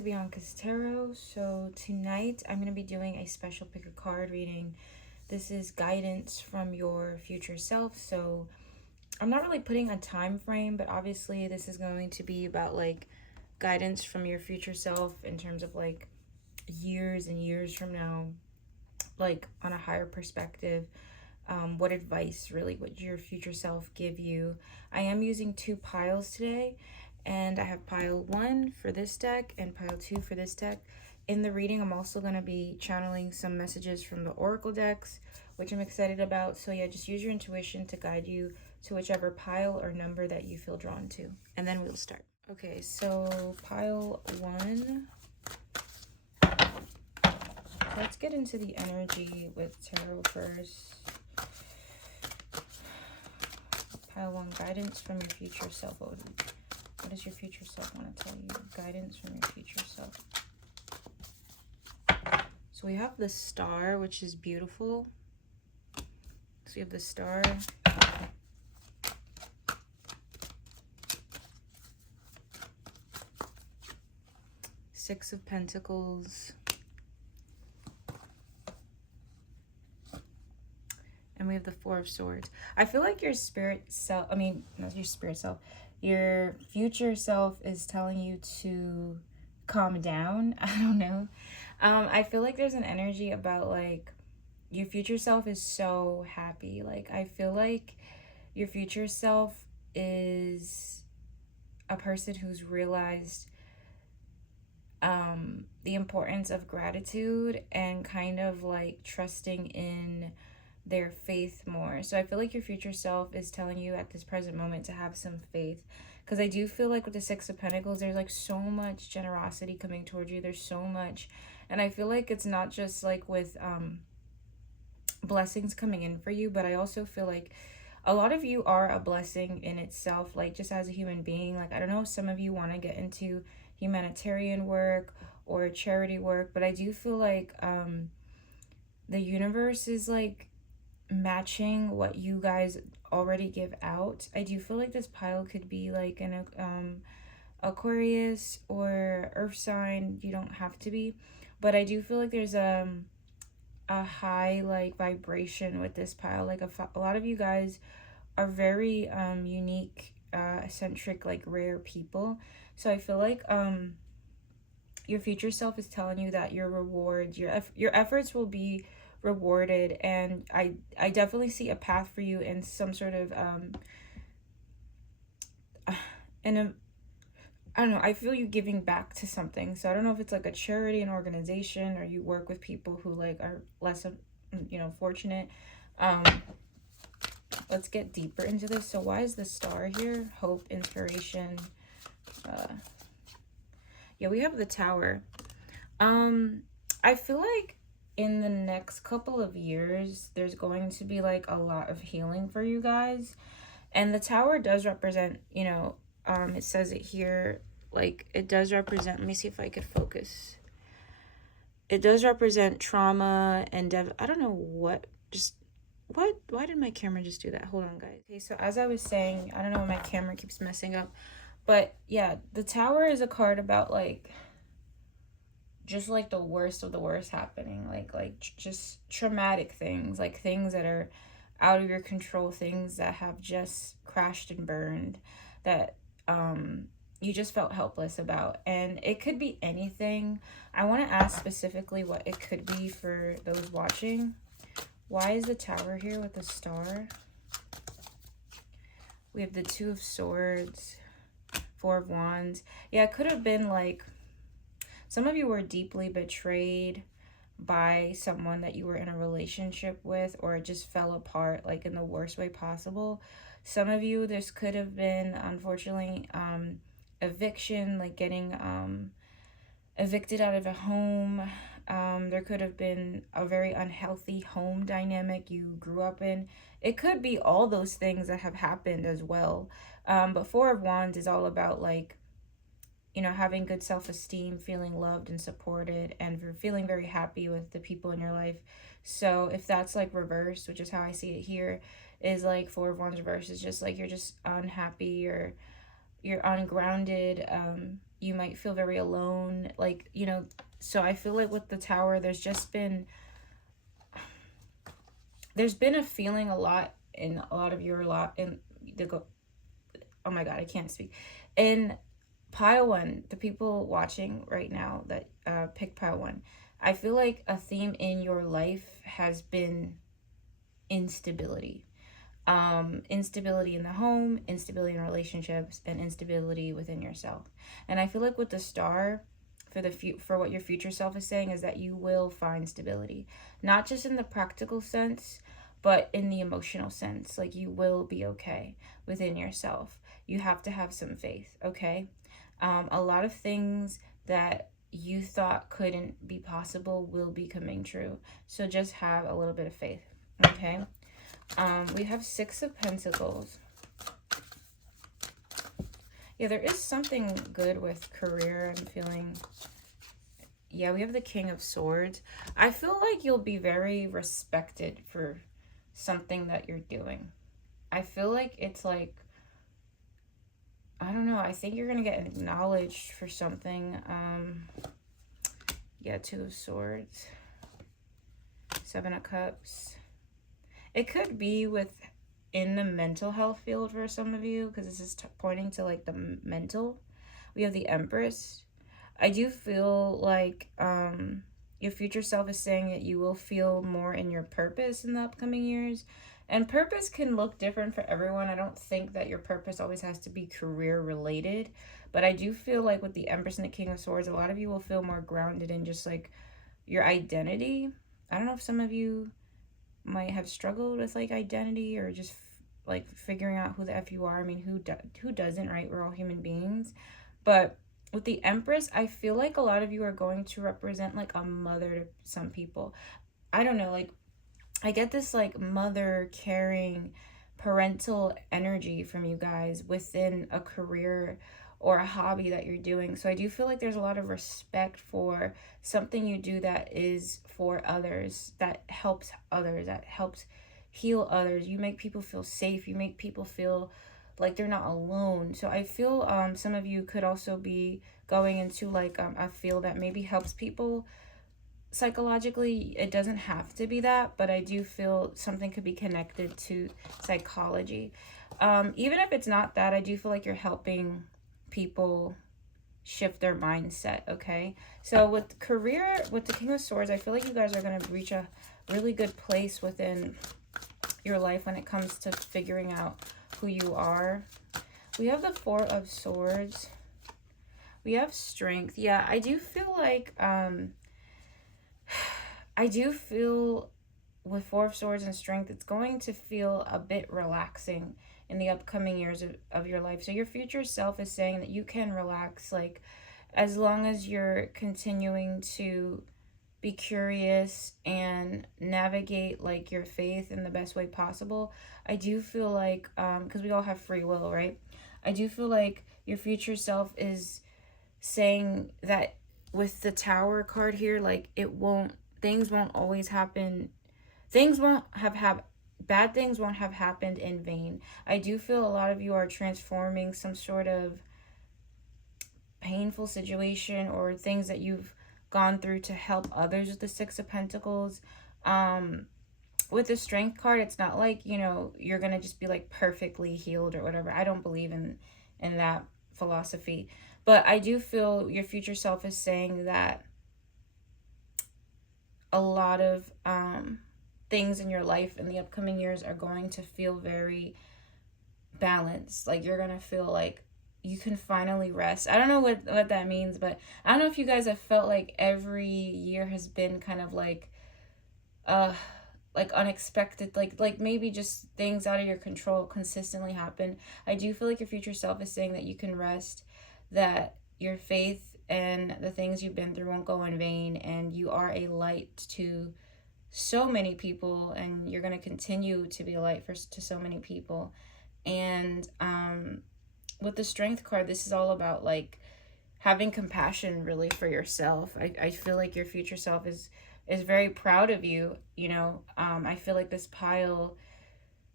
to Bianca's Tarot. So tonight I'm going to be doing a special pick a card reading. This is guidance from your future self. So I'm not really putting a time frame, but obviously this is going to be about like guidance from your future self in terms of like years and years from now, like on a higher perspective. What advice really would your future self give you? I am using two piles today, and I have pile 1 for this deck and pile 2 for this deck. In the reading, I'm also going to be channeling some messages from the oracle decks, which I'm excited about. So yeah, just use your intuition to guide you to whichever pile or number that you feel drawn to, and then we'll start. Okay, so pile 1. Let's get into the energy with tarot first. Pile 1, guidance from your future self. What does your future self want to tell you? Guidance from your future self. So we have the star, which is beautiful. So we have the star. Six of Pentacles. And we have the Four of Swords. I feel like your spirit self, not your spirit self, your future self is telling you to calm down. I don't know. I feel like there's an energy about like your future self is so happy. Like I feel like your future self is a person who's realized the importance of gratitude and kind of like trusting in their faith more. So I feel like your future self is telling you at this present moment to have some faith, because I do feel like with the Six of Pentacles there's like so much generosity coming towards you. There's so much, and I feel like it's not just like with blessings coming in for you, but I also feel like a lot of you are a blessing in itself, like just as a human being. Like I don't know if some of you want to get into humanitarian work or charity work, but I do feel like the universe is like matching what you guys already give out. I do feel like this pile could be like an Aquarius or earth sign. You don't have to be, but I do feel like there's a high like vibration with this pile. Like a lot of you guys are very unique, eccentric, like rare people. So I feel like your future self is telling you that your rewards, your efforts will be rewarded, and I definitely see a path for you in some sort of in a, I don't know, I feel you giving back to something. So I don't know if it's like a charity, an organization, or you work with people who like are less of, fortunate. Let's get deeper into this. So why is the star here? Hope, inspiration. Yeah, we have the Tower. I feel like in the next couple of years there's going to be like a lot of healing for you guys, and the Tower does represent, it says it here, like it does represent, let me see if I could focus, it does represent trauma and I don't know what, why did my camera just do that? Hold on, guys. Okay, so as I was saying, I don't know why my camera keeps messing up, but yeah, the Tower is a card about like just like the worst of the worst happening, like just traumatic things, like things that are out of your control, things that have just crashed and burned, that you just felt helpless about. And it could be anything. I want to ask specifically what it could be for those watching. Why is the Tower here with the star? We have the Two of Swords, Four of Wands. Yeah, it could have been like some of you were deeply betrayed by someone that you were in a relationship with, or it just fell apart like in the worst way possible. Some of you, this could have been, unfortunately, eviction, like getting evicted out of a home. There could have been a very unhealthy home dynamic you grew up in. It could be all those things that have happened as well. But Four of Wands is all about like, having good self-esteem, feeling loved and supported, and feeling very happy with the people in your life. So if that's like reversed, which is how I see it here, is like Four of Wands reverse is just like you're just unhappy, or you're ungrounded, you might feel very alone, like, you know. So I feel like with the Tower, there's been a feeling a lot in a lot of your lot in the go. Oh my God, I can't speak. In pile one, the people watching right now that pick pile one, I feel like a theme in your life has been instability. Instability in the home, instability in relationships, and instability within yourself. And I feel like with the star, for what your future self is saying is that you will find stability, not just in the practical sense, but in the emotional sense. Like, you will be okay within yourself. You have to have some faith, okay? A lot of things that you thought couldn't be possible will be coming true. So just have a little bit of faith, okay? We have Six of Pentacles. Yeah, there is something good with career. I'm feeling... Yeah, we have the King of Swords. I feel like you'll be very respected for something that you're doing. I feel like it's like... I don't know. I think you're going to get acknowledged for something. Yeah, Two of Swords. Seven of Cups. It could be in the mental health field for some of you, because this is pointing to like the mental. We have the Empress. I do feel like your future self is saying that you will feel more in your purpose in the upcoming years. And purpose can look different for everyone. I don't think that your purpose always has to be career related. But I do feel like with the Empress and the King of Swords, a lot of you will feel more grounded in just like your identity. I don't know if some of you might have struggled with like identity or just like figuring out who the F you are. I mean, who doesn't, right? We're all human beings. But with the Empress, I feel like a lot of you are going to represent like a mother to some people. I don't know, like I get this like mother, caring, parental energy from you guys within a career or a hobby that you're doing. So I do feel like there's a lot of respect for something you do that is for others, that helps heal others. You make people feel safe. You make people feel like they're not alone. So I feel some of you could also be going into like a field that maybe helps people psychologically. It doesn't have to be that, but I do feel something could be connected to psychology. Even if it's not that, I do feel like you're helping people shift their mindset, okay? So with career, with the King of Swords, I feel like you guys are going to reach a really good place within your life when it comes to figuring out who you are. We have the Four of Swords. We have strength. Yeah, I do feel like I do feel with Four of Swords and strength, it's going to feel a bit relaxing in the upcoming years of your life. So your future self is saying that you can relax, like, as long as you're continuing to be curious and navigate, like, your faith in the best way possible. I do feel like, because we all have free will, right? I do feel like your future self is saying that with the Tower card here, like, things won't always happen. Bad things won't have happened in vain. I do feel a lot of you are transforming some sort of painful situation or things that you've gone through to help others with the Six of Pentacles. With the Strength card, it's not like, you're going to just be like perfectly healed or whatever. I don't believe in that philosophy. But I do feel your future self is saying that a lot of things in your life in the upcoming years are going to feel very balanced. Like, you're going to feel like you can finally rest. I don't know what that means, but I don't know if you guys have felt like every year has been kind of like unexpected, like maybe just things out of your control consistently happen. I do feel like your future self is saying that you can rest, that your faith and the things you've been through won't go in vain, and you are a light to so many people, and you're going to continue to be a light to so many people. And with the Strength card, this is all about like having compassion really for yourself. I feel like your future self is very proud of you. I feel like this pile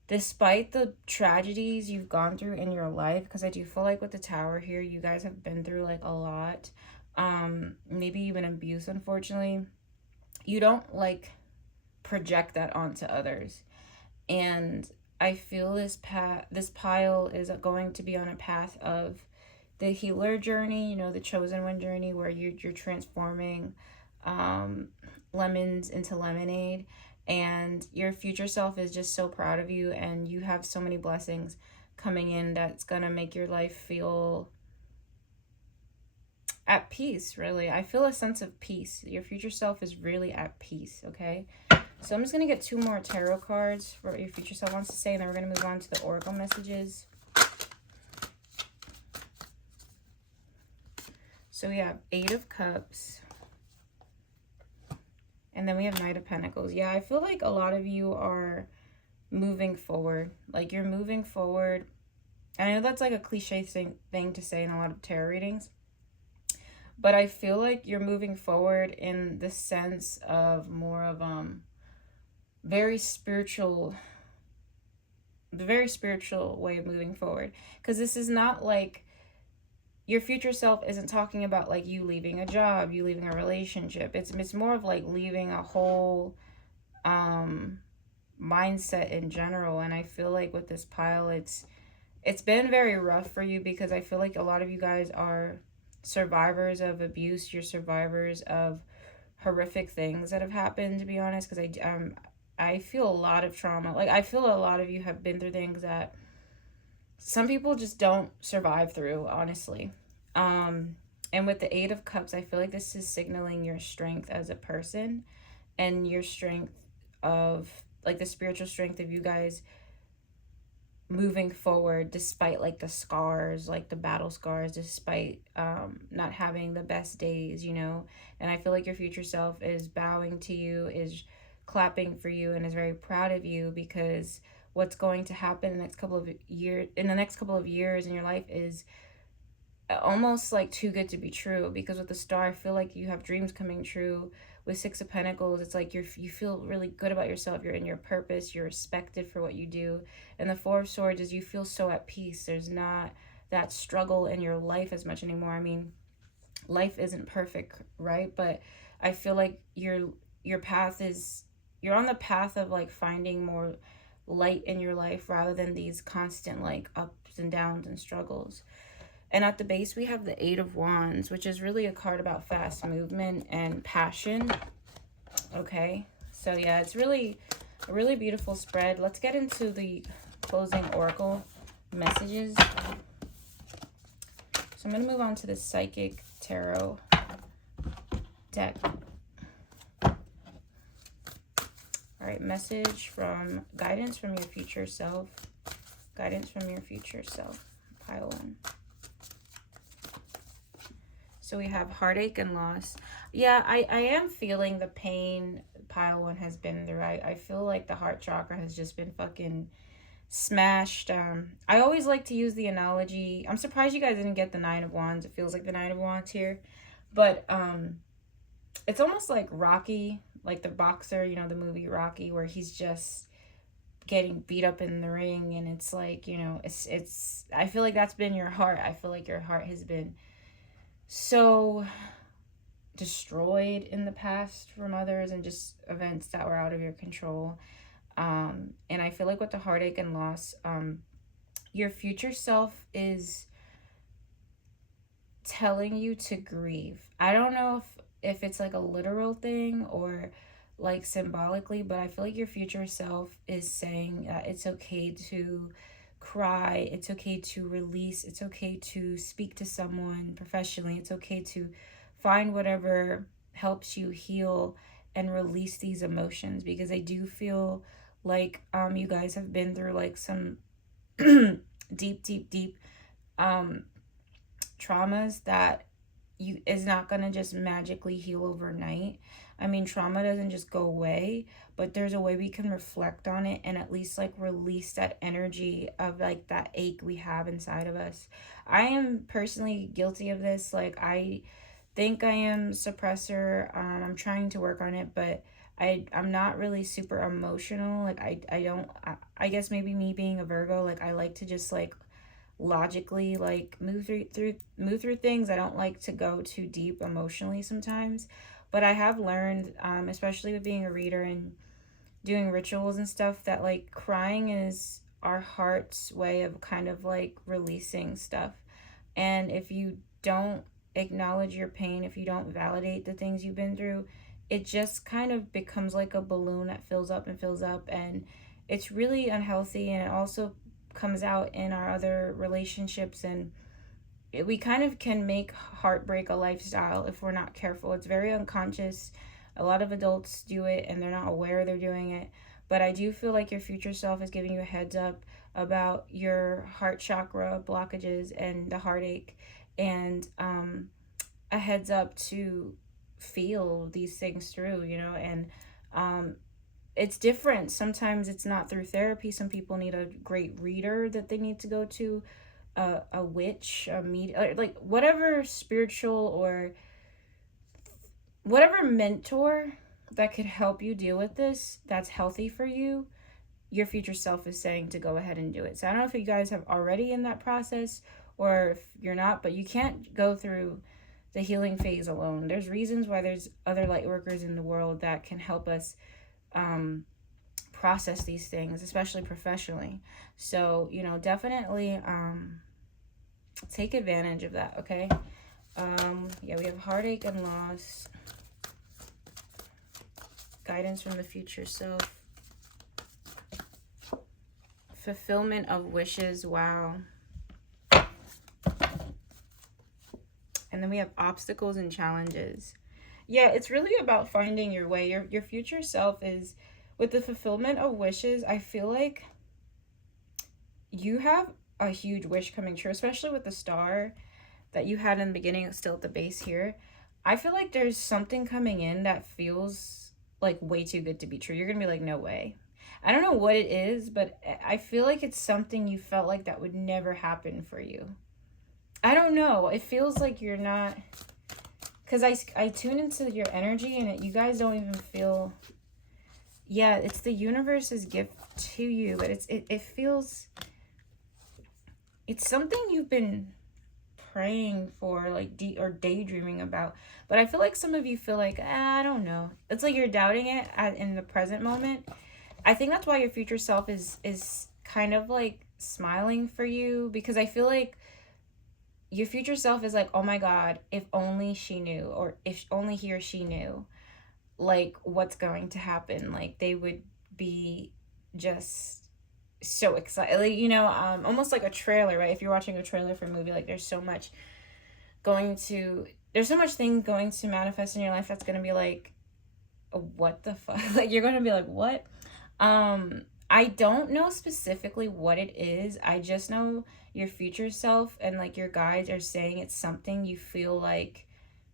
despite the tragedies you've gone through in your life, because I do feel like with the Tower here, you guys have been through like a lot, maybe even abuse, unfortunately. You don't like project that onto others. And I feel this pile is going to be on a path of the healer journey, you know, the chosen one journey, where you're transforming lemons into lemonade, and your future self is just so proud of you, and you have so many blessings coming in that's gonna make your life feel at peace. Really, I feel a sense of peace. Your future self is really at peace. Okay, so I'm just gonna get 2 more tarot cards for what your future self wants to say, and then we're gonna move on to the oracle messages. So we have 8 of Cups. And then we have Knight of Pentacles. Yeah, I feel like a lot of you are moving forward. Like, you're moving forward. And I know that's like a cliche thing to say in a lot of tarot readings. But I feel like you're moving forward in the sense of more of the very spiritual way of moving forward. Because this is not like, your future self isn't talking about like you leaving a job, you leaving a relationship. It's more of like leaving a whole mindset in general. And I feel like with this pile, it's been very rough for you, because I feel like a lot of you guys are survivors of abuse. You're survivors of horrific things that have happened, to be honest, because I feel a lot of trauma. Like, I feel a lot of you have been through things that some people just don't survive through, honestly. And with the 8 of Cups, I feel like this is signaling your strength as a person, and your strength of, like, the spiritual strength of you guys moving forward despite like the scars, like the battle scars, despite not having the best days, you know. And I feel like your future self is bowing to you, is clapping for you, and is very proud of you, because what's going to happen in the next couple of years in your life is almost like too good to be true. Because with the Star, I feel like you have dreams coming true. With 6 of Pentacles, it's like you feel really good about yourself. You're in your purpose. You're respected for what you do. And the 4 of Swords is you feel so at peace. There's not that struggle in your life as much anymore. I mean, life isn't perfect, right? But I feel like your path is, you're on the path of like finding more light in your life, rather than these constant like ups and downs and struggles. And at the base, we have the 8 of Wands, which is really a card about fast movement and passion. Okay, so yeah, it's really a really beautiful spread. Let's get into the closing oracle messages. So I'm going to move on to the Psychic Tarot deck. All right, guidance from your future self. Guidance from your future self. Pile 1. So we have heartache and loss. Yeah, I am feeling the pain pile 1 has been through. I feel like the heart chakra has just been fucking smashed. I always like to use the analogy. I'm surprised you guys didn't get the 9 of Wands. It feels like the 9 of Wands here. But it's almost like Rocky, like the boxer, you know, the movie Rocky, where he's just getting beat up in the ring. And it's like, you know, it's I feel like that's been your heart. I feel like your heart has been so destroyed in the past from others, and just events that were out of your control. And I feel like with the heartache and loss, your future self is telling you to grieve. I don't know if it's like a literal thing or like symbolically, but I feel like your future self is saying that it's okay to cry, it's okay to release, it's okay to speak to someone professionally, it's okay to find whatever helps you heal and release these emotions, because I do feel like you guys have been through like some deep traumas that is not gonna just magically heal overnight. I mean, trauma doesn't just go away, but there's a way we can reflect on it and at least like release that energy of like that ache we have inside of us. I am personally guilty of this. Like, I think I am suppressor. I'm trying to work on it, but I'm not really super emotional. Like I don't I guess maybe me being a Virgo, like I like to just like logically like move through things. I don't like to go too deep emotionally sometimes. But I have learned, especially with being a reader and doing rituals and stuff, that like crying is our heart's way of kind of like releasing stuff. And if you don't acknowledge your pain, if you don't validate the things you've been through, it just kind of becomes like a balloon that fills up and fills up. And it's really unhealthy. And it also comes out in our other relationships. And we kind of can make heartbreak a lifestyle if we're not careful. It's very unconscious. A lot of adults do it and they're not aware they're doing it. But I do feel like your future self is giving you a heads up about your heart chakra blockages and the heartache, and a heads up to feel these things through, you know. And it's different. Sometimes it's not through therapy. Some people need a great reader that they need to go to, a witch, a like whatever spiritual or whatever mentor that could help you deal with this, that's healthy for you. Your future self is saying to go ahead and do it. So I don't know if you guys have already in that process or if you're not, but you can't go through the healing phase alone. There's reasons why there's other light workers in the world that can help us process these things, especially professionally. So, you know, definitely take advantage of that, okay? Yeah, we have heartache and loss, guidance from the future self, fulfillment of wishes, wow. And then we have obstacles and challenges. Yeah, it's really about finding your way. Your future self is, with the fulfillment of wishes, I feel like you have a huge wish coming true, especially with the star that you had in the beginning, still at the base here. I feel like there's something coming in that feels like way too good to be true. You're gonna be like, no way. I don't know what it is, but I feel like it's something you felt like that would never happen for you. I don't know. It feels like you're not, because I tune into your energy and you guys don't even feel, yeah, it's the universe's gift to you, but it feels, it's something you've been praying for, like or daydreaming about. But I feel like some of you feel like, I don't know. It's like you're doubting it in the present moment. I think that's why your future self is kind of like smiling for you, because I feel like your future self is like, oh my God, if only she knew, or if only he or she knew, like what's going to happen. Like they would be just so excited, like, you know, almost like a trailer, right? If you're watching a trailer for a movie, like there's so much thing going to manifest in your life that's going to be like, what the fuck? Like you're going to be like, what? I don't know specifically what it is. I just know your future self and like your guides are saying it's something you feel like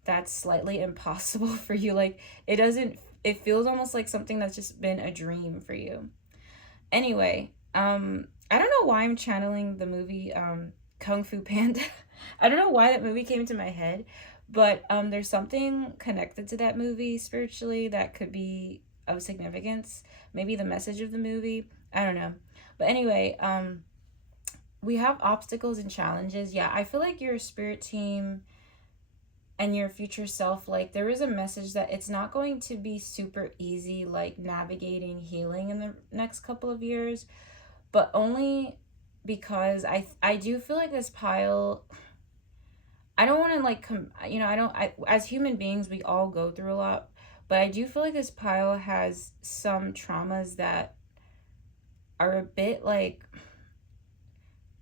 that's slightly impossible for you. Like it feels almost like something that's just been a dream for you. Anyway, I don't know why I'm channeling the movie Kung Fu Panda. I don't know why that movie came to my head, but there's something connected to that movie spiritually that could be of significance. Maybe the message of the movie, I don't know. But anyway, we have obstacles and challenges. Yeah, I feel like your spirit team and your future self, like there is a message that it's not going to be super easy, like navigating healing in the next couple of years, but only because I do feel like this pile, I don't want to like you know, as human beings we all go through a lot, but I do feel like this pile has some traumas that are a bit like,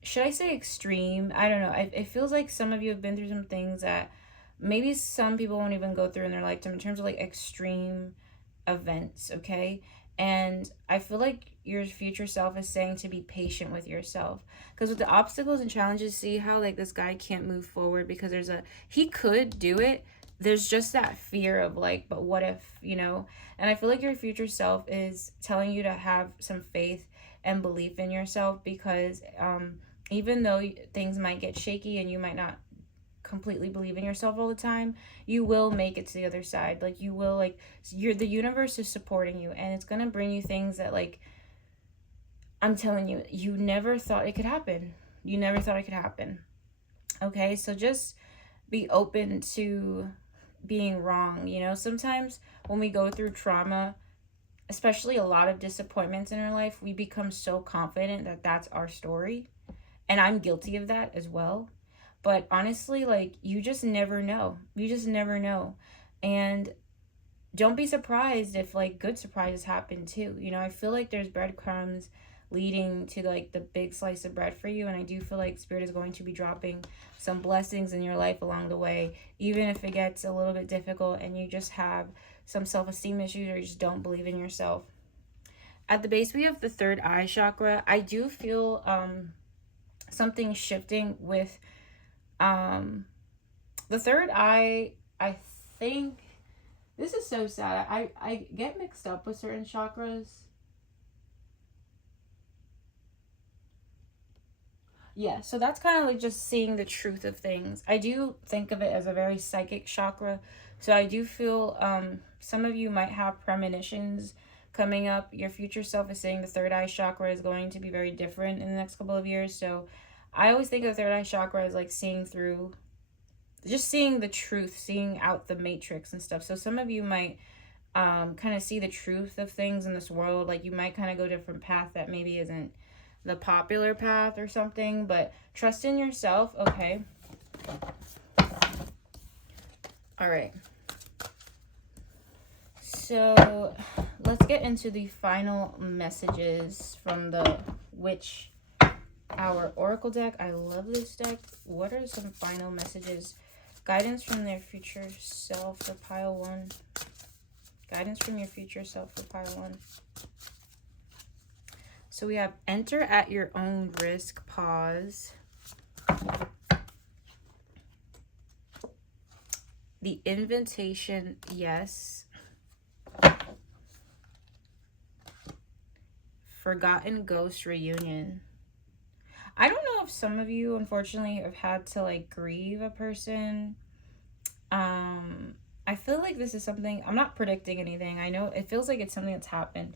should I say extreme? I don't know. It feels like some of you have been through some things that maybe some people won't even go through in their lifetime, in terms of like extreme events, okay? And I feel like your future self is saying to be patient with yourself. Because with the obstacles and challenges, see how like this guy can't move forward because he could do it. There's just that fear of like, but what if, you know? And I feel like your future self is telling you to have some faith and belief in yourself, because even though things might get shaky and you might not completely believe in yourself all the time, you will make it to the other side. Like, you will, like, the universe is supporting you, and it's gonna bring you things that, like, I'm telling you, you never thought it could happen. You never thought it could happen. Okay, so just be open to being wrong. You know, sometimes when we go through trauma, especially a lot of disappointments in our life, we become so confident that that's our story. And I'm guilty of that as well. But honestly, like, you just never know. You just never know. And don't be surprised if, like, good surprises happen too. You know, I feel like there's breadcrumbs leading to, like, the big slice of bread for you, and I do feel like Spirit is going to be dropping some blessings in your life along the way, even if it gets a little bit difficult and you just have some self-esteem issues or you just don't believe in yourself. At the base, we have the third eye chakra. I do feel something shifting with the third eye. I think this is so sad. I get mixed up with certain chakras. Yeah, so that's kind of like just seeing the truth of things. I do think of it as a very psychic chakra. So I do feel some of you might have premonitions coming up. Your future self is saying the third eye chakra is going to be very different in the next couple of years. So I always think of the third eye chakra as like seeing through, just seeing the truth, seeing out the matrix and stuff. So some of you might kind of see the truth of things in this world. Like, you might kind of go a different path that maybe isn't the popular path or something, but trust in yourself. Okay. All right. So let's get into the final messages from the Witch Hour Oracle deck. I love this deck. What are some final messages? Guidance from their future self for pile 1. Guidance from your future self for pile 1. So we have enter at your own risk, pause. The invitation, yes. Forgotten ghost reunion. I don't know if some of you, unfortunately, have had to, like, grieve a person. I feel like this is something, I'm not predicting anything. I know it feels like it's something that's happened.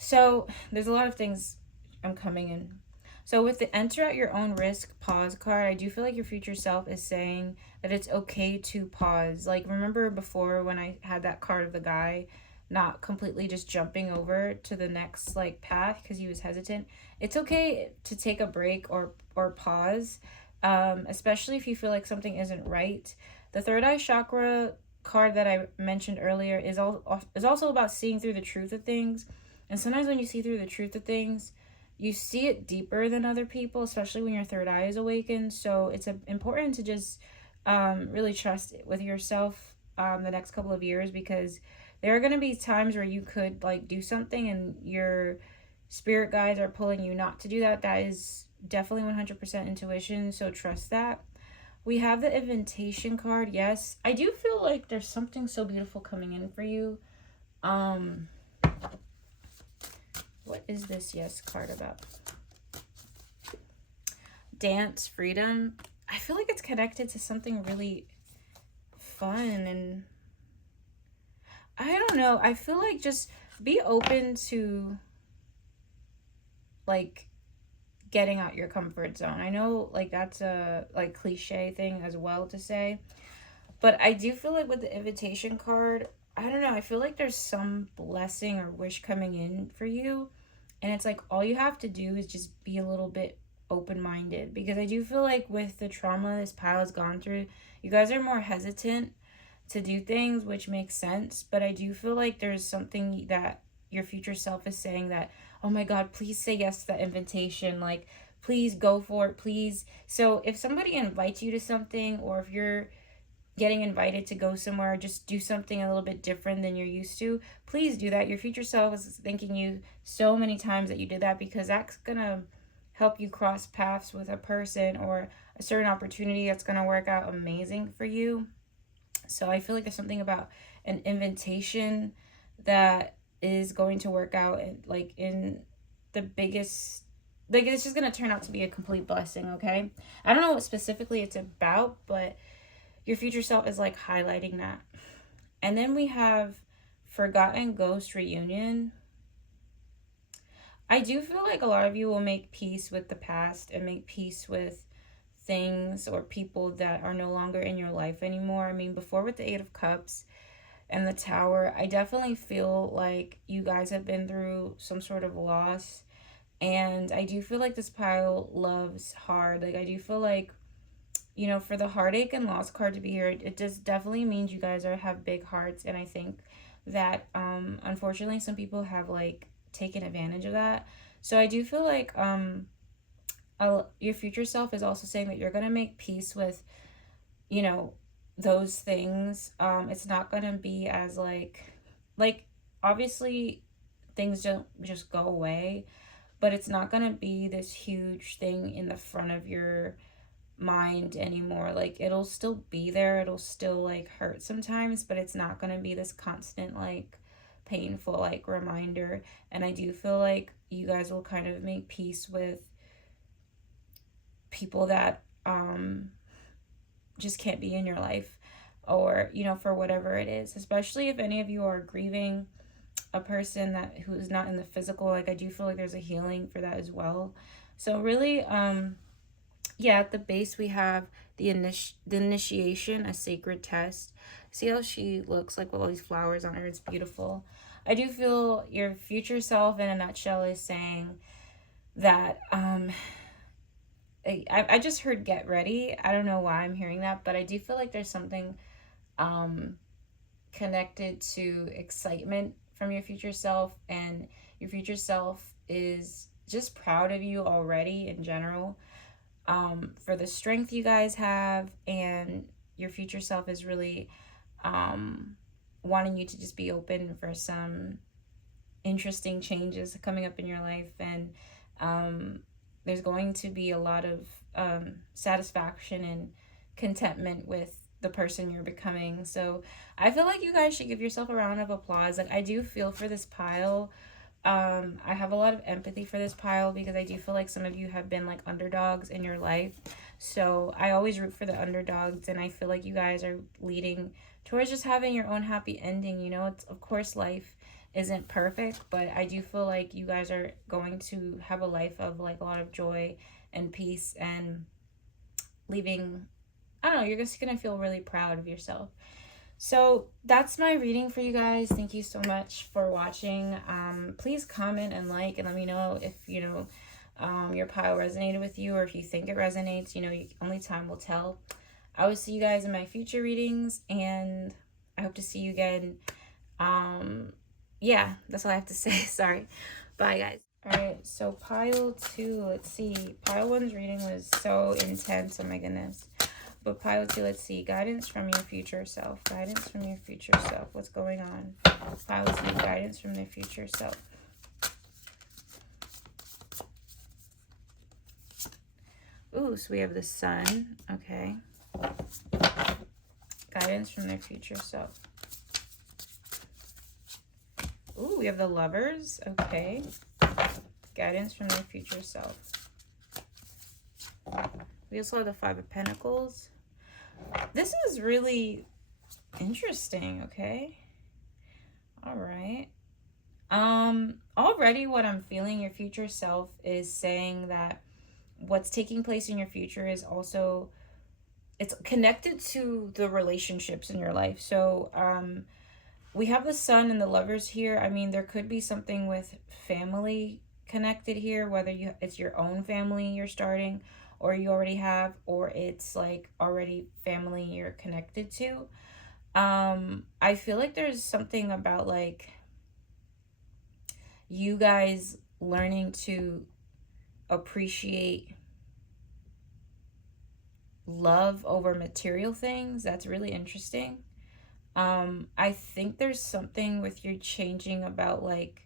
So there's a lot of things I'm coming in. So with the enter at your own risk pause card, I do feel like your future self is saying that it's okay to pause. Like, remember before when I had that card of the guy not completely just jumping over to the next, like, path because he was hesitant? It's okay to take a break or pause, especially if you feel like something isn't right. The third eye chakra card that I mentioned earlier is also about seeing through the truth of things. And sometimes when you see through the truth of things, you see it deeper than other people, especially when your third eye is awakened. So it's important to just really trust with yourself the next couple of years, because there are going to be times where you could, like, do something and your spirit guides are pulling you not to do that. That is definitely 100% intuition, so trust that. We have the invitation card. Yes, I do feel like there's something so beautiful coming in for you. What is this yes card about? Dance, freedom. I feel like it's connected to something really fun, and I don't know. I feel like just be open to, like, getting out your comfort zone. I know, like, that's a, like, cliche thing as well to say, but I do feel like with the invitation card, I don't know, I feel like there's some blessing or wish coming in for you. And it's like all you have to do is just be a little bit open-minded, because I do feel like with the trauma this pile has gone through, you guys are more hesitant to do things, which makes sense. But I do feel like there's something that your future self is saying that, oh my God, please say yes to that invitation. Like, please go for it, please. So if somebody invites you to something, or if you're getting invited to go somewhere, just do something a little bit different than you're used to, please do that. Your future self is thanking you so many times that you did that, because that's gonna help you cross paths with a person or a certain opportunity that's gonna work out amazing for you. So I feel like there's something about an invitation that is going to work out in the biggest, like, it's just gonna turn out to be a complete blessing. Okay, I don't know what specifically it's about, but your future self is like highlighting that. And then we have Forgotten Ghost Reunion. I do feel like a lot of you will make peace with the past and make peace with things or people that are no longer in your life anymore. I mean, before with the Eight of Cups and the Tower, I definitely feel like you guys have been through some sort of loss. And I do feel like this pile loves hard. Like, I do feel like, you know, for the heartache and loss card to be here, it just definitely means you guys have big hearts. And I think that unfortunately some people have like taken advantage of that. So I do feel like your future self is also saying that you're going to make peace with, you know, those things. It's not going to be as like obviously things don't just go away, but it's not going to be this huge thing in the front of your mind anymore. Like, it'll still be there, it'll still like hurt sometimes, but it's not going to be this constant like painful like reminder. And I do feel like you guys will kind of make peace with people that just can't be in your life, or you know, for whatever it is, especially if any of you are grieving a person that who is not in the physical. Like, I do feel like there's a healing for that as well. So really, yeah, at the base we have the initiation, a sacred test. See how she looks like with all these flowers on her? It's beautiful. I do feel your future self in a nutshell is saying that I just heard get ready. I don't know why I'm hearing that, but I do feel like there's something connected to excitement from your future self, and your future self is just proud of you already in general, for the strength you guys have, and your future self is really wanting you to just be open for some interesting changes coming up in your life. And there's going to be a lot of satisfaction and contentment with the person you're becoming. So I feel like you guys should give yourself a round of applause. Like, I do feel for this pile. I have a lot of empathy for this pile because I do feel like some of you have been like underdogs in your life. So I always root for the underdogs, and I feel like you guys are leading towards just having your own happy ending. You know, it's, of course, life isn't perfect, but I do feel like you guys are going to have a life of like a lot of joy and peace, and leaving, I don't know, you're just gonna feel really proud of yourself. So that's my reading for you guys. Thank you so much for watching. Please comment and like, and let me know if, you know, your pile resonated with you, or if you think it resonates. You know, only time will tell. I will see you guys in my future readings, and I hope to see you again. Yeah, that's all I have to say. Sorry. Bye, guys. All right, so pile 2, let's see. Pile 1's reading was so intense. Oh my goodness. But pile 2, let's see. Guidance from your future self. Guidance from your future self. What's going on? Pile 2, guidance from their future self. Ooh, so we have the Sun. Okay. Guidance from their future self. Ooh, we have the Lovers. Okay. Guidance from their future self. We also have the Five of Pentacles. This is really interesting, okay? All right. Already what I'm feeling, your future self is saying that what's taking place in your future is also, it's connected to the relationships in your life. So, we have the Sun and the Lovers here. I mean, there could be something with family connected here, whether it's your own family you're starting, or you already have, or it's like already family you're connected to. I feel like there's something about like you guys learning to appreciate love over material things. That's really interesting. I think there's something with you changing about like,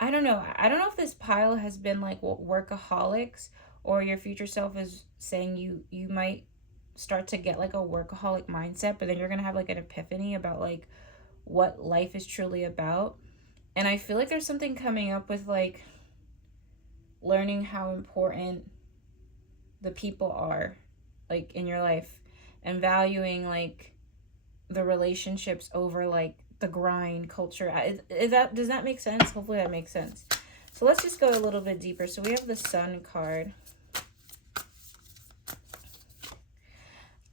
I don't know. I don't know if this pile has been like workaholics, or your future self is saying you might start to get like a workaholic mindset, but then you're going to have like an epiphany about like what life is truly about. And I feel like there's something coming up with like learning how important the people are like in your life, and valuing like the relationships over like the grind culture. Is that, does that make sense? Hopefully that makes sense. So let's just go a little bit deeper. So we have the Sun card.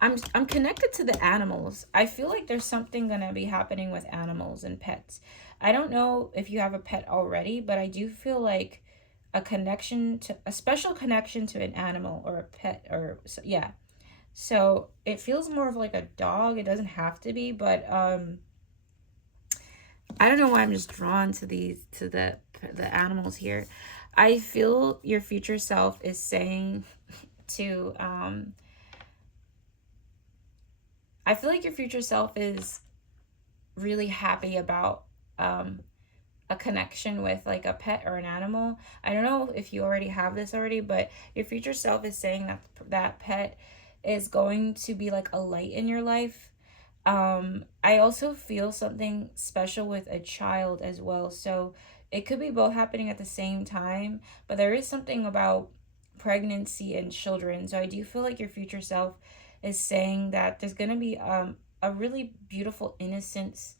I'm connected to the animals. I feel like there's something going to be happening with animals and pets. I don't know if you have a pet already, but I do feel like a connection to a special connection to an animal or a pet, or yeah. So it feels more of like a dog. It doesn't have to be, but I don't know why I'm just drawn to the animals here. I feel your future self is saying to I feel like your future self is really happy about a connection with like a pet or an animal. I don't know if you already have this already, but your future self is saying that that pet is going to be like a light in your life. I also feel something special with a child as well. So it could be both happening at the same time, but there is something about pregnancy and children. So I do feel like your future self is saying that there's going to be a really beautiful innocence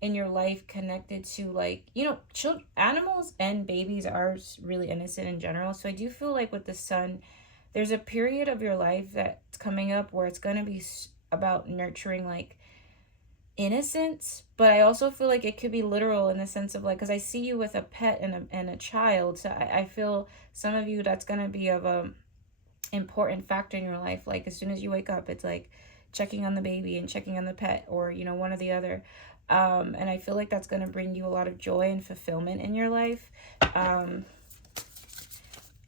in your life connected to like, you know, children, animals and babies are really innocent in general. So I do feel like with the Sun, there's a period of your life that's coming up where it's going to be about nurturing like innocence, but I also feel like it could be literal in the sense of like, because I see you with a pet and a child, so I feel some of you that's going to be of a important factor in your life. Like as soon as you wake up, it's like checking on the baby and checking on the pet, or you know, one or the other. And I feel like that's going to bring you a lot of joy and fulfillment in your life.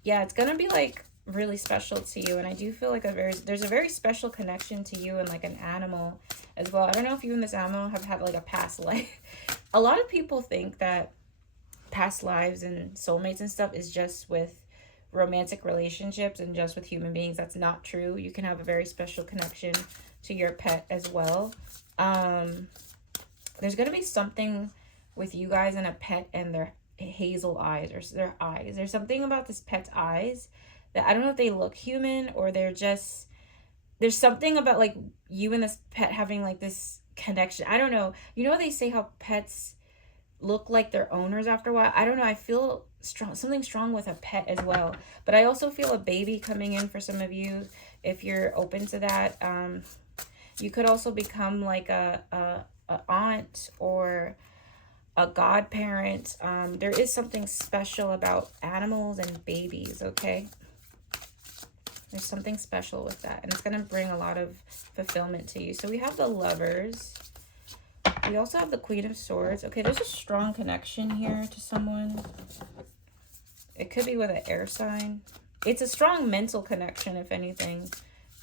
Yeah, it's going to be like really special to you, and I do feel like there's a very special connection to you and like an animal as well. I don't know if you and this animal have had like a past life. A lot of people think that past lives and soulmates and stuff is just with romantic relationships and just with human beings. That's not true. You can have a very special connection to your pet as well. There's going to be something with you guys and a pet and their hazel eyes, or their eyes. There's something about this pet's eyes that I don't know if they look human or they're just, there's something about like you and this pet having like this connection. I don't know. You know, they say how pets look like their owners after a while. I don't know. I feel something strong with a pet as well. But I also feel a baby coming in for some of you if you're open to that. You could also become like a aunt or a godparent. There is something special about animals and babies, okay? There's something special with that, and it's going to bring a lot of fulfillment to you. So we have the Lovers. We also have the Queen of Swords. Okay, there's a strong connection here to someone. It could be with an air sign. It's a strong mental connection, if anything.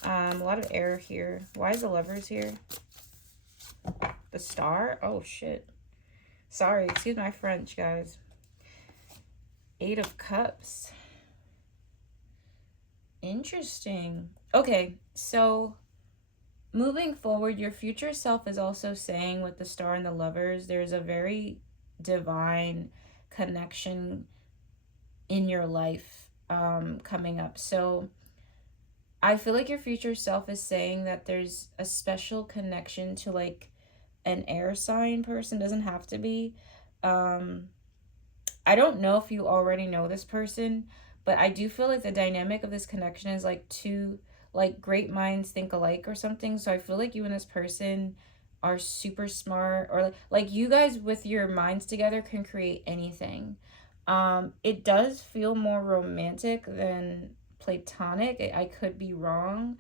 A lot of air here. Why is the Lovers here? The Star? Oh, shit. Sorry, excuse my French, guys. 8 of Cups. Interesting. Okay, so moving forward, your future self is also saying with the Star and the Lovers, there's a very divine connection in your life coming up. So I feel like your future self is saying that there's a special connection to like an air sign person. Doesn't have to be. I don't know if you already know this person, but I do feel like the dynamic of this connection is like two like great minds think alike or something. So I feel like you and this person are super smart, or like you guys with your minds together can create anything. It does feel more romantic than platonic. I could be wrong,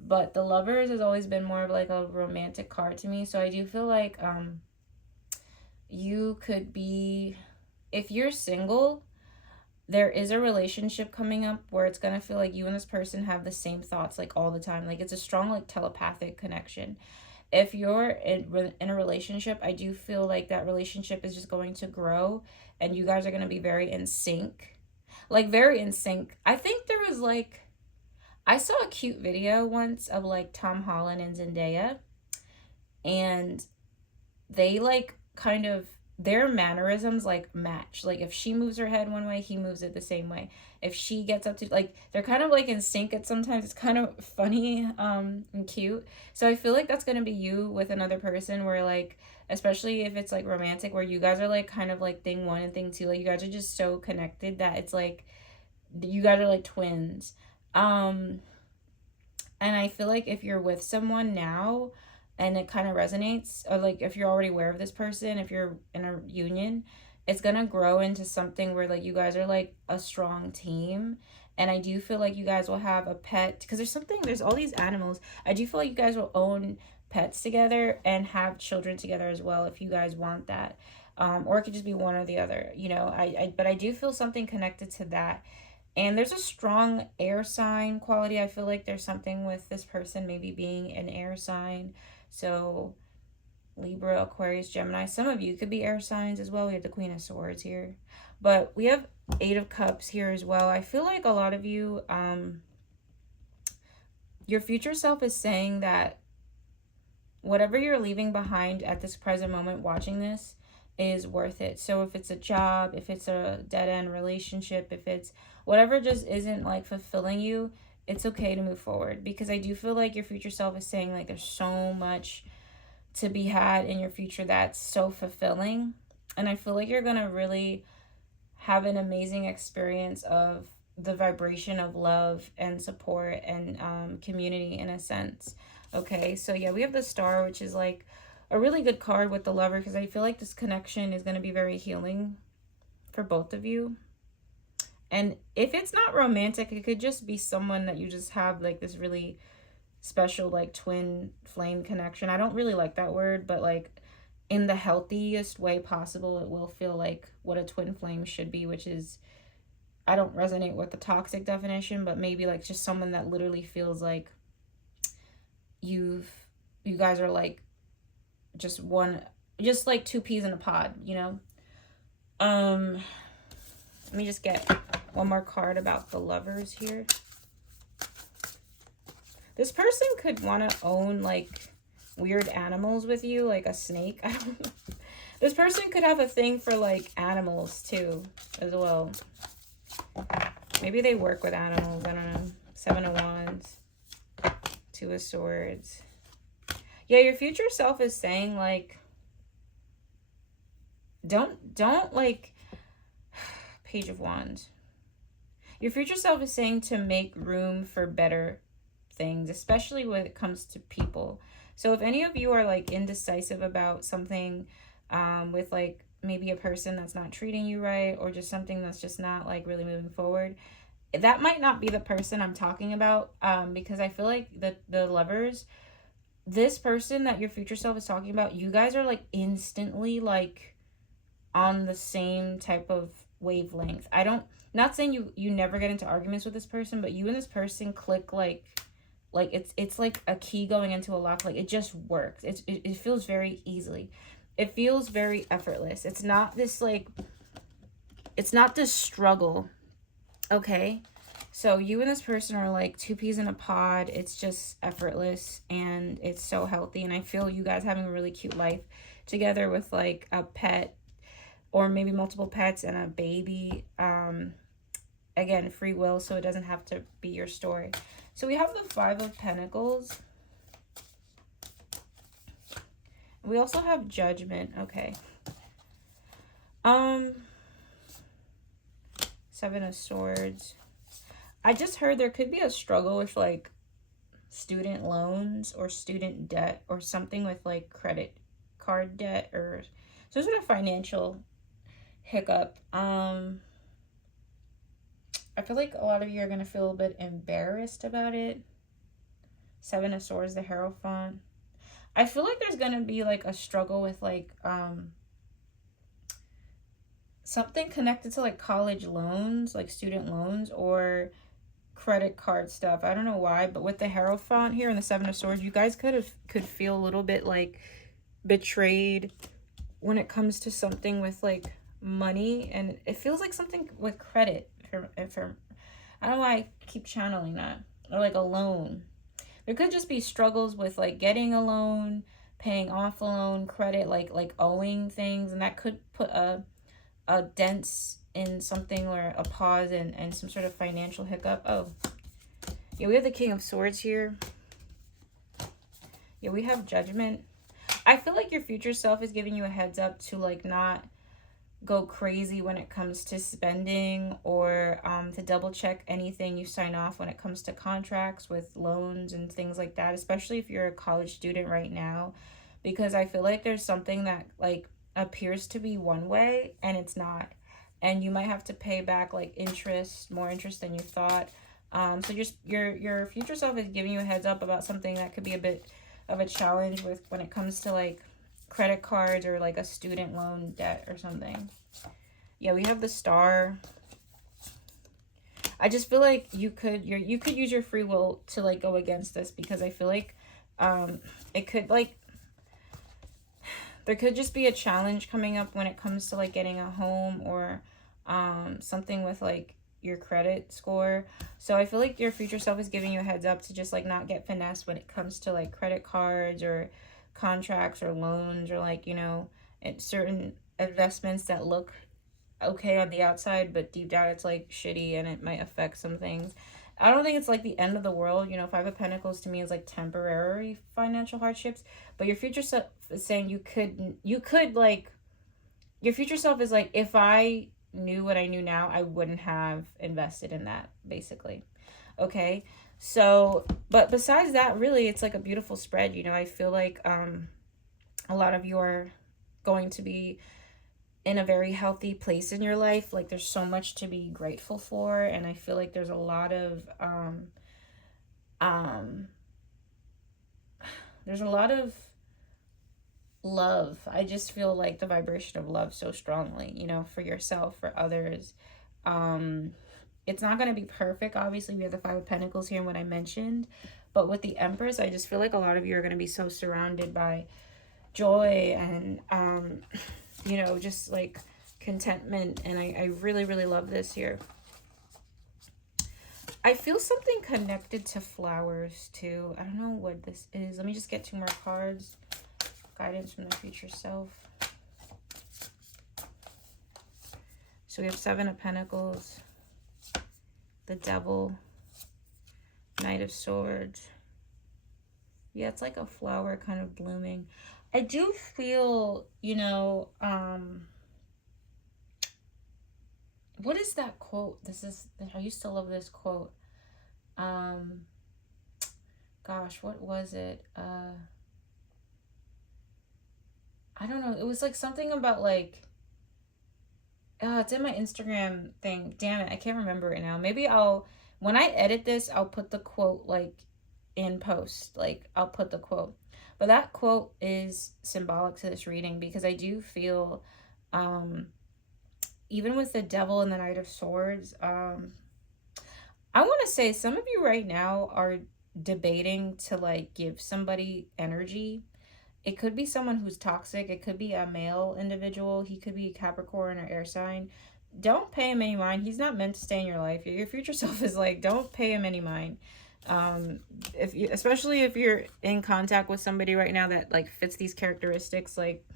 but the Lovers has always been more of like a romantic card to me. So I do feel like you could be, if you're single, there is a relationship coming up where it's going to feel like you and this person have the same thoughts like all the time. Like it's a strong like telepathic connection. If you're in a relationship, I do feel like that relationship is just going to grow and you guys are going to be very in sync. Like very in sync. I think there was like, I saw a cute video once of like Tom Holland and Zendaya, and they like kind of their mannerisms like match. Like if she moves her head one way, he moves it the same way. If she gets up to, like, they're kind of like in sync at sometimes. It's kind of funny and cute. So I feel like that's going to be you with another person, where like, especially if it's like romantic, where you guys are like kind of like thing one and thing two, like you guys are just so connected that it's like you guys are like twins. um and I feel like if you're with someone now and it kind of resonates, or like if you're already aware of this person, if you're in a union, it's gonna grow into something where like you guys are like a strong team. And I do feel like you guys will have a pet, because there's all these animals. I do feel like you guys will own pets together and have children together as well, if you guys want that. Or it could just be one or the other, you know. But I do feel something connected to that. And there's a strong air sign quality. I feel like there's something with this person maybe being an air sign. So Libra, Aquarius, Gemini. Some of you could be air signs as well. We have the Queen of Swords here. But we have Eight of Cups here as well. I feel like a lot of you, your future self is saying that whatever you're leaving behind at this present moment watching this is worth it. So if it's a job, if it's a dead-end relationship, if it's whatever just isn't like fulfilling you, it's okay to move forward. Because I do feel like your future self is saying like there's so much to be had in your future that's so fulfilling. And I feel like you're gonna really have an amazing experience of the vibration of love and support and community in a sense. Okay, so yeah, we have the Star, which is like a really good card with the Lover, because I feel like this connection is going to be very healing for both of you. And if it's not romantic, it could just be someone that you just have like this really special like twin flame connection. I don't really like that word, but like in the healthiest way possible, it will feel like what a twin flame should be, which is, I don't resonate with the toxic definition, but maybe like just someone that literally feels like you guys are like just like two peas in a pod, you know. Let me just get one more card about the Lovers here. This person could want to own like weird animals with you, like a snake. I don't know. This person could have a thing for like animals too as well. Maybe they work with animals. I don't know. Seven of Wands, Two of Swords. Yeah, your future self is saying like don't like Page of Wands. Your future self is saying to make room for better things, especially when it comes to people. So if any of you are like indecisive about something with like maybe a person that's not treating you right, or just something that's just not like really moving forward, that might not be the person I'm talking about, because I feel like the Lovers, this person that your future self is talking about, you guys are like instantly like on the same type of wavelength. Not saying you never get into arguments with this person, but you and this person click like it's like a key going into a lock. Like it just works. It feels very easily. It feels very effortless. It's not this struggle. Okay, so you and this person are like two peas in a pod. It's just effortless and it's so healthy. And I feel you guys having a really cute life together with like a pet, or maybe multiple pets and a baby. Again, free will, so it doesn't have to be your story. So we have the Five of Pentacles. We also have Judgment. Okay. Seven of Swords. I just heard there could be a struggle with like student loans or student debt, or something with like credit card debt, or some sort of financial hiccup. I feel like a lot of you are going to feel a bit embarrassed about it. Seven of Swords, the Hierophant. I feel like there's going to be like a struggle with like something connected to like college loans, like student loans, or credit card stuff. I don't know why, but with the Hierophant here and the Seven of Swords, you guys could feel a little bit like betrayed when it comes to something with like money, and it feels like something with credit. For I don't know why I keep channeling that, or like a loan. There could just be struggles with like getting a loan, paying off a loan, credit, like owing things, and that could put a dent in something, or a pause and some sort of financial hiccup. Oh, yeah, we have the King of Swords here. Yeah, we have Judgment. I feel like your future self is giving you a heads up to like not go crazy when it comes to spending, or to double check anything you sign off when it comes to contracts with loans and things like that, especially if you're a college student right now, because I feel like there's something that like appears to be one way and it's not, and you might have to pay back like interest, more interest than you thought. So just your future self is giving you a heads up about something that could be a bit of a challenge with when it comes to like credit cards or like a student loan debt or something. Yeah, we have the Star. I just feel like you could use your free will to like go against this, because I feel like it could like there could just be a challenge coming up when it comes to like getting a home, or something with like your credit score. So I feel like your future self is giving you a heads up to just like not get finessed when it comes to like credit cards or contracts or loans, or like, you know, certain investments that look okay on the outside, but deep down it's like shitty and it might affect some things. I don't think it's like the end of the world. You know, Five of Pentacles to me is like temporary financial hardships, but your future self is saying you could like, your future self is like, if I knew what I knew now, I wouldn't have invested in that, basically. Okay. So, but besides that, really, it's like a beautiful spread. You know, I feel like a lot of you are going to be in a very healthy place in your life. Like there's so much to be grateful for, and I feel like there's a lot of there's a lot of love. I just feel like the vibration of love so strongly, you know, for yourself, for others. It's not going to be perfect. Obviously, we have the Five of Pentacles here and what I mentioned, but with the Empress, I just feel like a lot of you are going to be so surrounded by joy and you know, just like contentment, and I really, really love this here. I feel something connected to flowers too. I don't know what this is. Let me just get 2 more cards. Guidance from the future self. So we have 7 of Pentacles, the Devil, Knight of Swords. Yeah, it's like a flower kind of blooming. I do feel, you know, what is that quote? I used to love this quote. Gosh, what was it? I don't know. It was like something about like, it's in my Instagram thing. Damn it, I can't remember it now. Maybe when I edit this, I'll put the quote like in post. Like I'll put the quote. But that quote is symbolic to this reading, because I do feel, even with the Devil and the Knight of Swords, I want to say some of you right now are debating to like give somebody energy. It could be someone who's toxic. It could be a male individual. He could be Capricorn or air sign. Don't pay him any mind. He's not meant to stay in your life. Your future self is like, don't pay him any mind. Especially if you're in contact with somebody right now that like fits these characteristics, like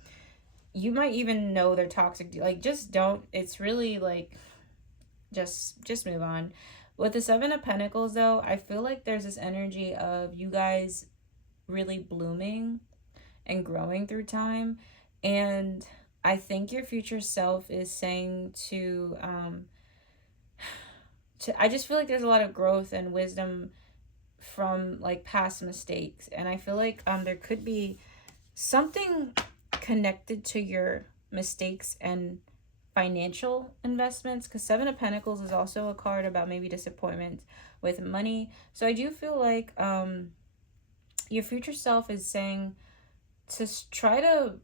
you might even know they're toxic. Like just don't. It's really like, just move on. With the 7 of Pentacles though, I feel like there's this energy of you guys really blooming and growing through time, and I think your future self is saying to I just feel like there's a lot of growth and wisdom from like past mistakes, and I feel like there could be something connected to your mistakes and financial investments, because 7 of Pentacles is also a card about maybe disappointment with money. So I do feel like your future self is saying to try to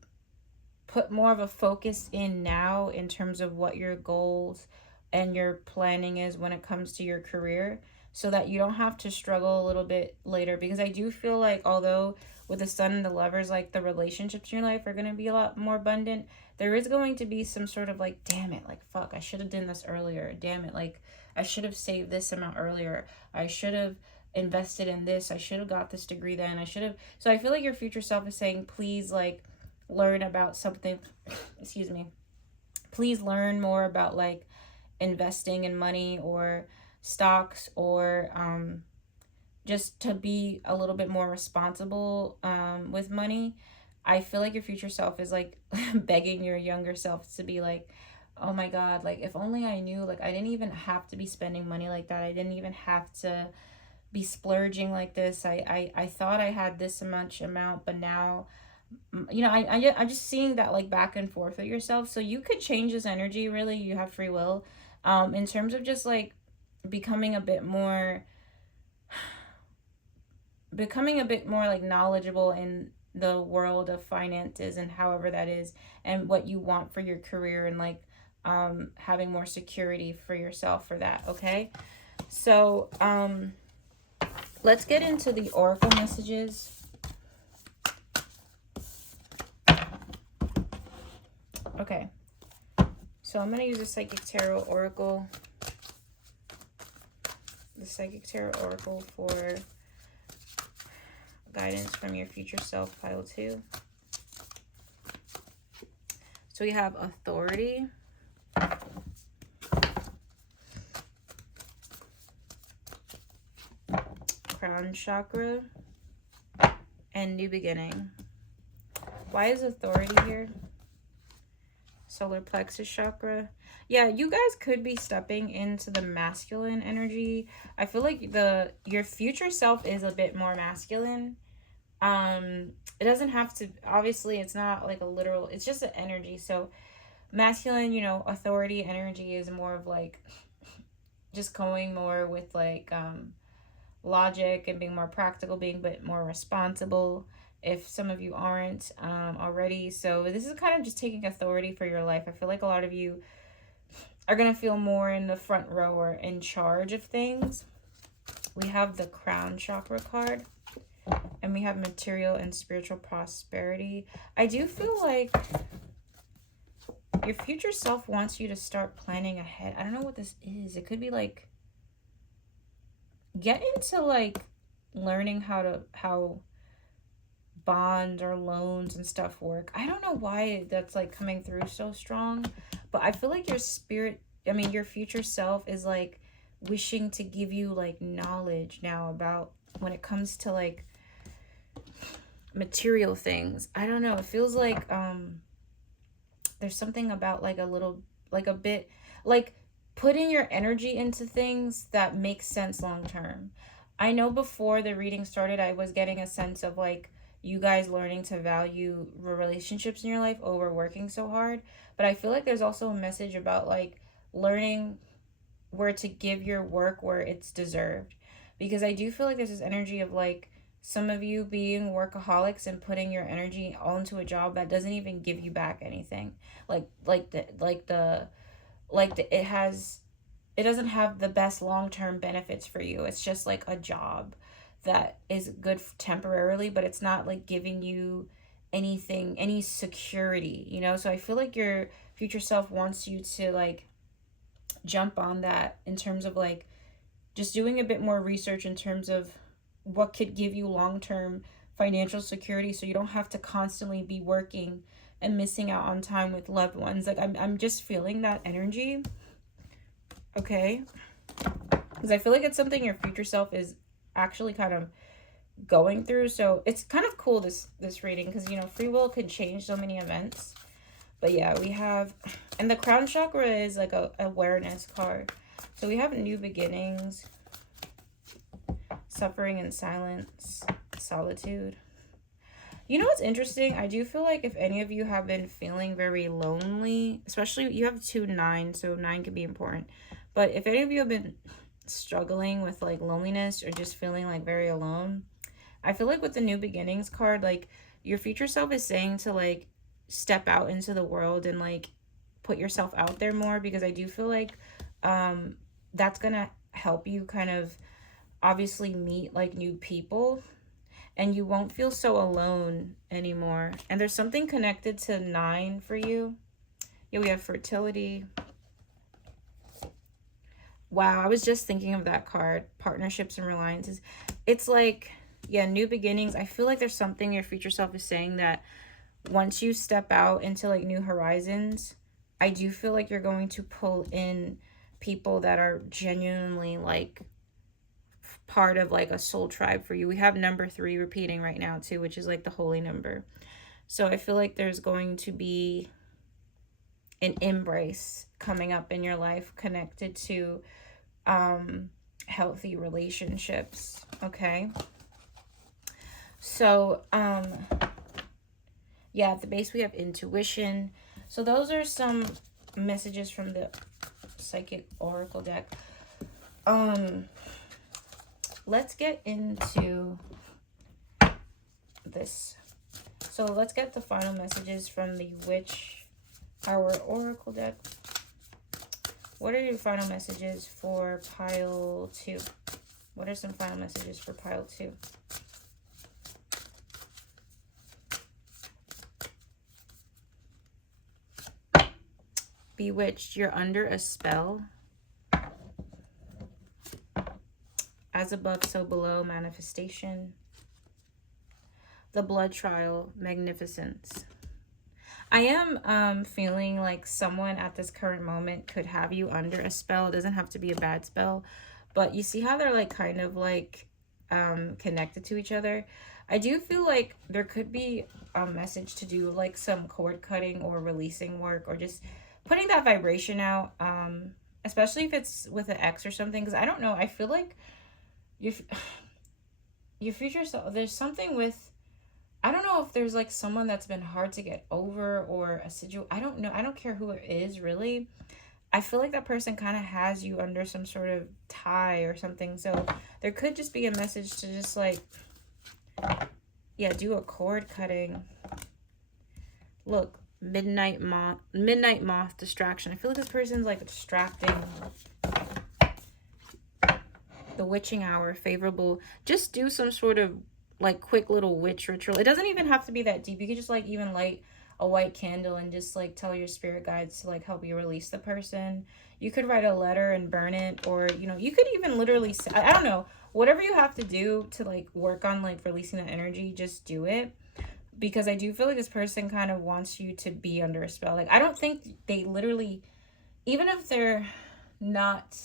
put more of a focus in now in terms of what your goals and your planning is when it comes to your career, so that you don't have to struggle a little bit later. Because I do feel like, although with the Sun and the Lovers, like the relationships in your life are going to be a lot more abundant, there is going to be some sort of like, damn it, like fuck, I should have done this earlier. Damn it, like I should have saved this amount earlier. I should have invested in this. I should have got this degree then. I should have. So I feel like your future self is saying, please, like, learn about something. Excuse me. Please learn more about, like, investing in money or stocks, or just to be a little bit more responsible with money. I feel like your future self is like begging your younger self to be like, oh my God, like if only I knew, like I didn't even have to be spending money like that. I didn't even have to be splurging like this. I thought I had this much amount, but now, you know, I'm just seeing that like back and forth with yourself. So you could change this energy, really. You have free will in terms of just like becoming a bit more like knowledgeable in the world of finances and however that is, and what you want for your career, and like having more security for yourself for that. Okay, so let's get into the oracle messages. Okay, so I'm going to use a Psychic Tarot Oracle. The Psychic Tarot Oracle for guidance from your future self, pile 2. So we have Authority, Crown Chakra, and New Beginning. Why is Authority here? Solar Plexus Chakra. Yeah, you guys could be stepping into the masculine energy. I feel like your future self is a bit more masculine. It doesn't have to, obviously it's not like a literal, it's just an energy. So masculine, you know, authority energy is more of like just going more with like logic and being more practical, being a bit more responsible, if some of you aren't already. So this is kind of just taking authority for your life. I feel like a lot of you are going to feel more in the front row or in charge of things. We have the Crown Chakra card, and we have material and spiritual prosperity. I do feel like your future self wants you to start planning ahead. I don't know what this is. It could be like get into like learning how bonds or loans and stuff work. I don't know why that's like coming through so strong, but I feel like your future self is like wishing to give you like knowledge now about when it comes to like material things. I don't know. It feels like there's something about like a bit like putting your energy into things that make sense long term. I know before the reading started, I was getting a sense of like you guys learning to value relationships in your life over working so hard. But I feel like there's also a message about like learning where to give your work where it's deserved. Because I do feel like there's this energy of like some of you being workaholics and putting your energy all into a job that doesn't even give you back anything. It doesn't have the best long-term benefits for you. It's just like a job that is good temporarily, but it's not like giving you anything, any security, you know? So I feel like your future self wants you to like jump on that in terms of like just doing a bit more research in terms of what could give you long-term financial security, so you don't have to constantly be working and missing out on time with loved ones. Like I'm just feeling that energy. Okay, because I feel like it's something your future self is actually kind of going through. So it's kind of cool, this reading, because, you know, free will could change so many events. But yeah, we have, and the Crown Chakra is like a awareness card. So we have New Beginnings, Suffering and Silence, Solitude. You know what's interesting? I do feel like if any of you have been feeling very lonely, especially you have 2-9, so 9 can be important. But if any of you have been struggling with like loneliness or just feeling like very alone, I feel like with the New Beginnings card, like your future self is saying to like step out into the world and like put yourself out there more, because I do feel like that's gonna help you kind of obviously meet like new people, and you won't feel so alone anymore. And there's something connected to 9 for you. Yeah, we have fertility, Wow, I was just thinking of that card, partnerships and reliances. It's like, yeah, new beginnings. I feel like there's something your future self is saying that once you step out into like new horizons, I do feel like you're going to pull in people that are genuinely like part of like a soul tribe for you. We have number 3 repeating right now too, which is like the holy number. So I feel like there's going to be an embrace coming up in your life connected to healthy relationships. Okay. So yeah, at the base we have intuition. So those are some messages from the psychic oracle deck. Let's get into this. So let's get the final messages from the Witch Hour oracle deck. What are your final messages for pile 2? What are some final messages for pile 2? Bewitched, you're under a spell. As above, so below, manifestation. The blood trial, magnificence. I am feeling like someone at this current moment could have you under a spell. It doesn't have to be a bad spell, but you see how they're like kind of like connected to each other. I do feel like there could be a message to do like some cord cutting or releasing work, or just putting that vibration out, especially if it's with an ex or something, because I don't know, I feel like your future self, there's something with, I don't know if there's like someone that's been hard to get over, or a situation, I don't know, I don't care who it is really. I feel like that person kind of has you under some sort of tie or something. So there could just be a message to just like, yeah, do a cord cutting. Look, midnight moth distraction. I feel like this person's like distracting. The witching hour, favorable. Just do some sort of like quick little witch ritual. It doesn't even have to be that deep. You could just like even light a white candle and just like tell your spirit guides to like help you release the person. You could write a letter and burn it, or you know, you could even literally say, I don't know, whatever you have to do to like work on like releasing that energy, just do it. Because I do feel like this person kind of wants you to be under a spell. Like, I don't think they literally, even if they're not,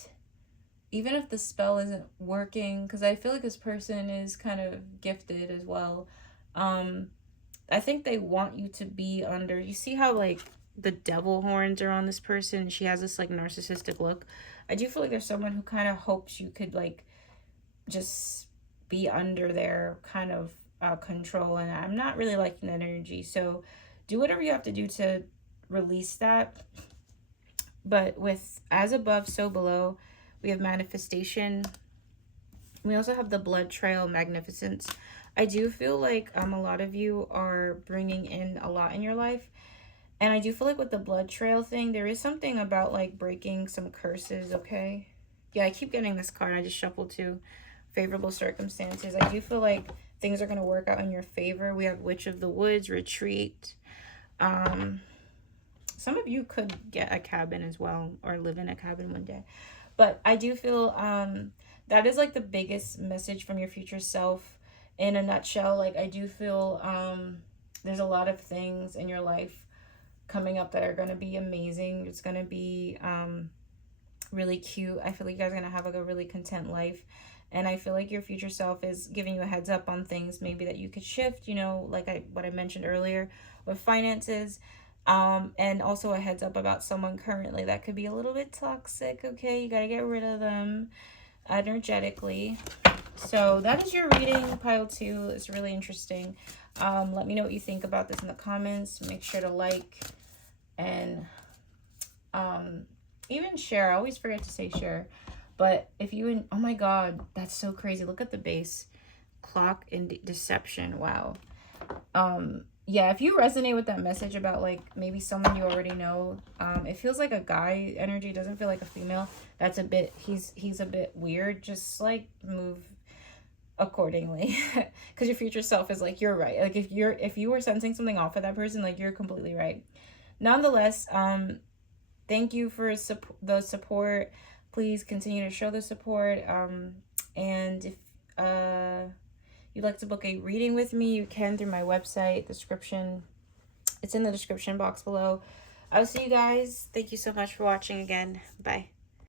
even if the spell isn't working, because I feel like this person is kind of gifted as well. I think they want you to be under, you see how like the devil horns are on this person? She has this like narcissistic look. I do feel like there's someone who kind of hopes you could like just be under their kind of control, and I'm not really liking that energy. So do whatever you have to do to release that. But with as above, so below, we have manifestation. We also have the blood trail, magnificence. I do feel like a lot of you are bringing in a lot in your life. And I do feel like with the blood trail thing, there is something about like breaking some curses, okay? Yeah, I keep getting this card. I just shuffled to favorable circumstances. I do feel like things are going to work out in your favor. We have Witch of the Woods, retreat. Some of you could get a cabin as well, or live in a cabin one day. But I do feel that is like the biggest message from your future self in a nutshell. Like, I do feel there's a lot of things in your life coming up that are going to be amazing. It's going to be really cute. I feel like you guys are going to have like a really content life. And I feel like your future self is giving you a heads up on things maybe that you could shift, you know, like what I mentioned earlier with finances. And also a heads up about someone currently that could be a little bit toxic, okay? You got to get rid of them energetically. So that is your reading, pile 2. It's really interesting. Let me know what you think about this in the comments. Make sure to like and even share. I always forget to say share. But if you, oh my God, that's so crazy. Look at the base. Clock and deception. Wow. Yeah, if you resonate with that message about like maybe someone you already know, it feels like a guy energy. It doesn't feel like a female. That's a bit, he's a bit weird. Just like move accordingly, because your future self is like, you're right. Like if you were sensing something off of that person, like you're completely right. Nonetheless, thank you for the support. Please continue to show the support. And if you'd like to book a reading with me, you can through my website description. It's in the description box below. I'll see you guys. Thank you so much for watching again. Bye.